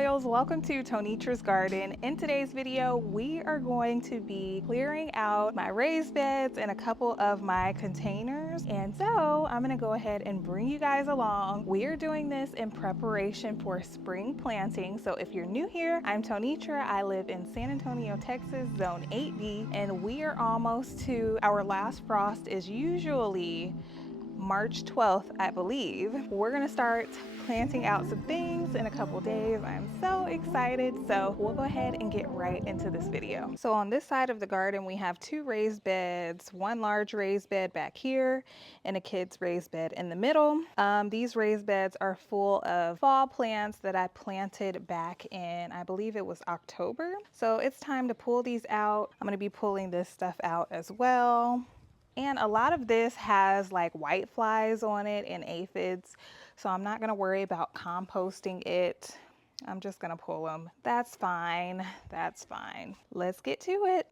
Royals, welcome to Tonitra's Garden. In today's video, we are going to be clearing out my raised beds and a couple of my containers. And so I'm gonna go ahead and bring you guys along. We are doing this in preparation for spring planting. So if you're new here, I'm Tonitra. I live in San Antonio, Texas, zone 8B, and we are almost to our last frost is usually March 12th, I believe. We're gonna start planting out some things in a couple days. I'm so excited. So we'll go ahead and get right into this video. So on this side of the garden, we have two raised beds, one large raised bed back here and a kid's raised bed in the middle. These raised beds are full of fall plants that I planted back in, I believe it was October. So it's time to pull these out. I'm gonna be pulling this stuff out as well. And a lot of this has like white flies on it and aphids, so I'm not gonna worry about composting it. I'm just gonna pull them. That's fine, that's fine. Let's get to it.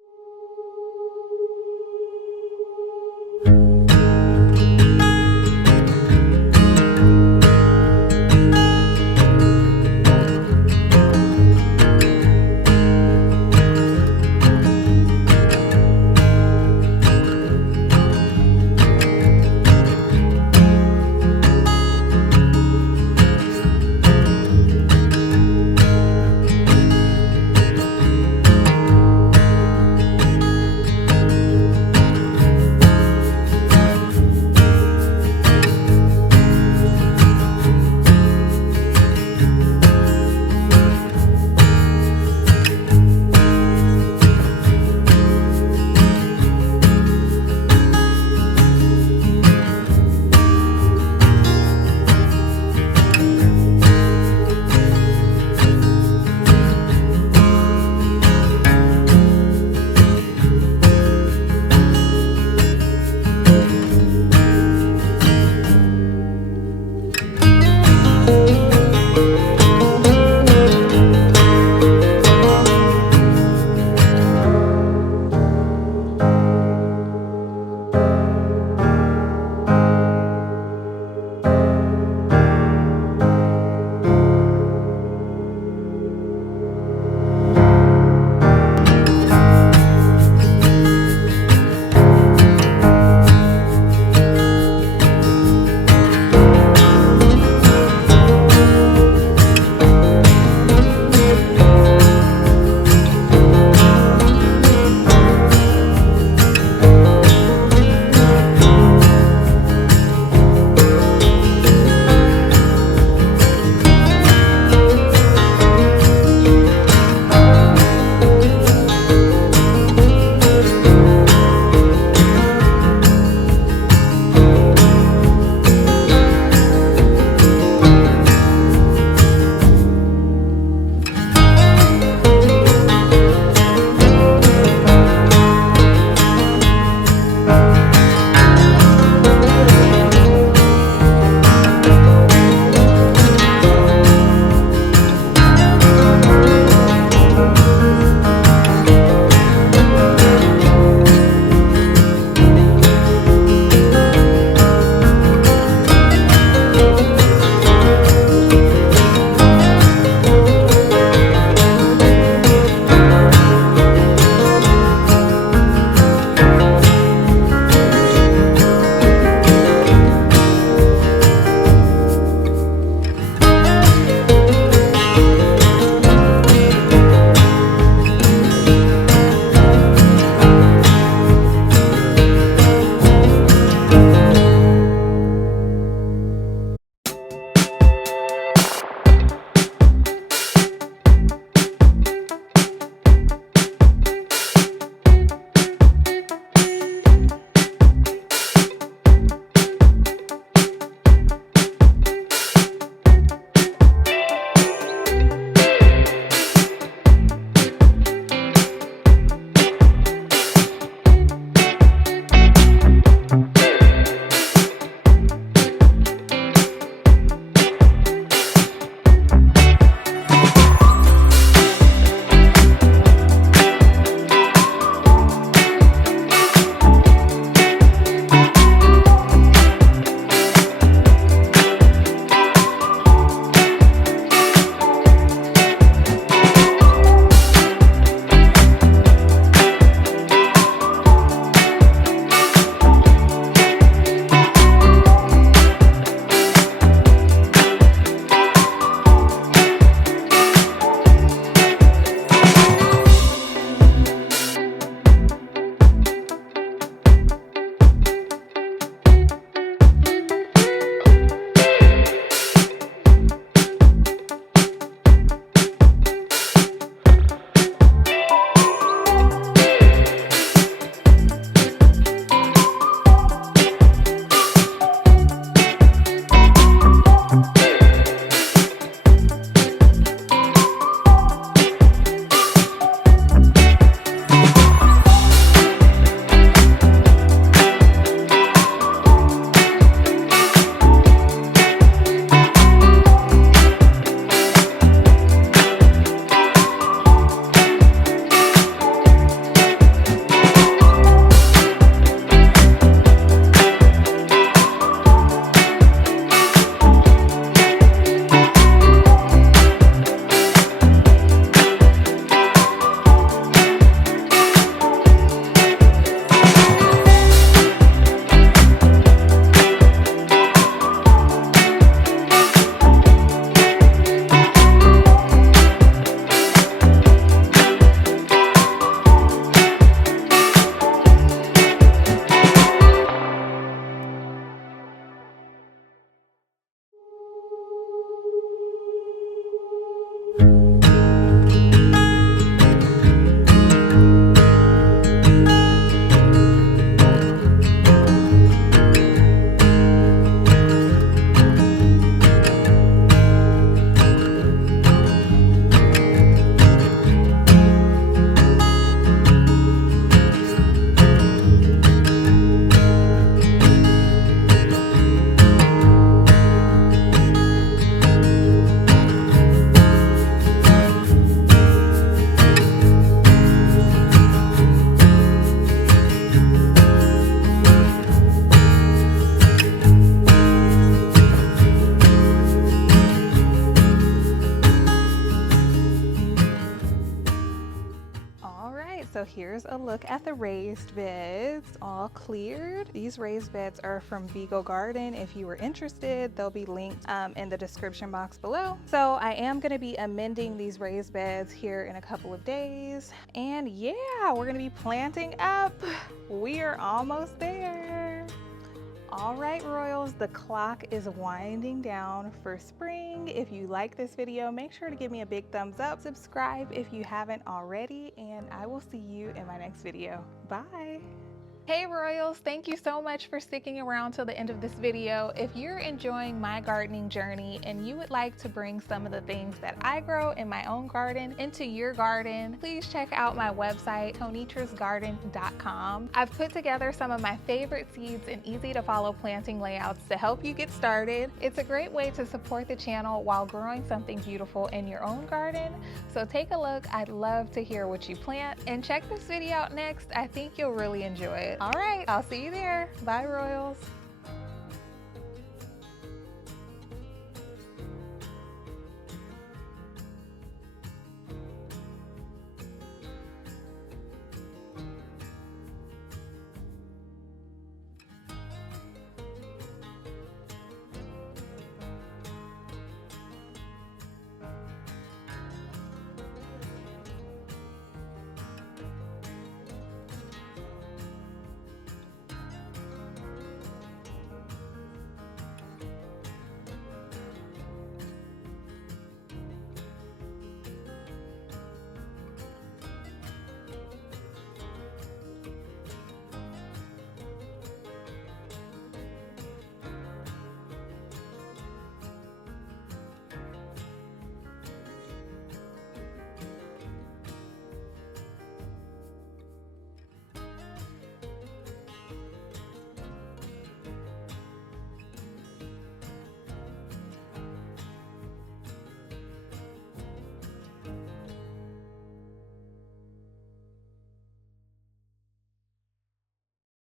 so here's a look at the raised beds all cleared. These raised beds are from Vego Garden. If you were interested, they'll be linked in the description box below. So I am going to be amending these raised beds here in a couple of days. And yeah, we're going to be planting up. We are almost there. All right, Royals, the clock is winding down for spring. If you like this video, make sure to give me a big thumbs up, subscribe if you haven't already, and I will see you in my next video. Bye. Hey Royals, thank you so much for sticking around till the end of this video. If you're enjoying my gardening journey and you would like to bring some of the things that I grow in my own garden into your garden, please check out my website, tonitrasgarden.com. I've put together some of my favorite seeds and easy to follow planting layouts to help you get started. It's a great way to support the channel while growing something beautiful in your own garden. So take a look. I'd love to hear what you plant, and check this video out next. I think you'll really enjoy it. All right, I'll see you there. Bye, Royals.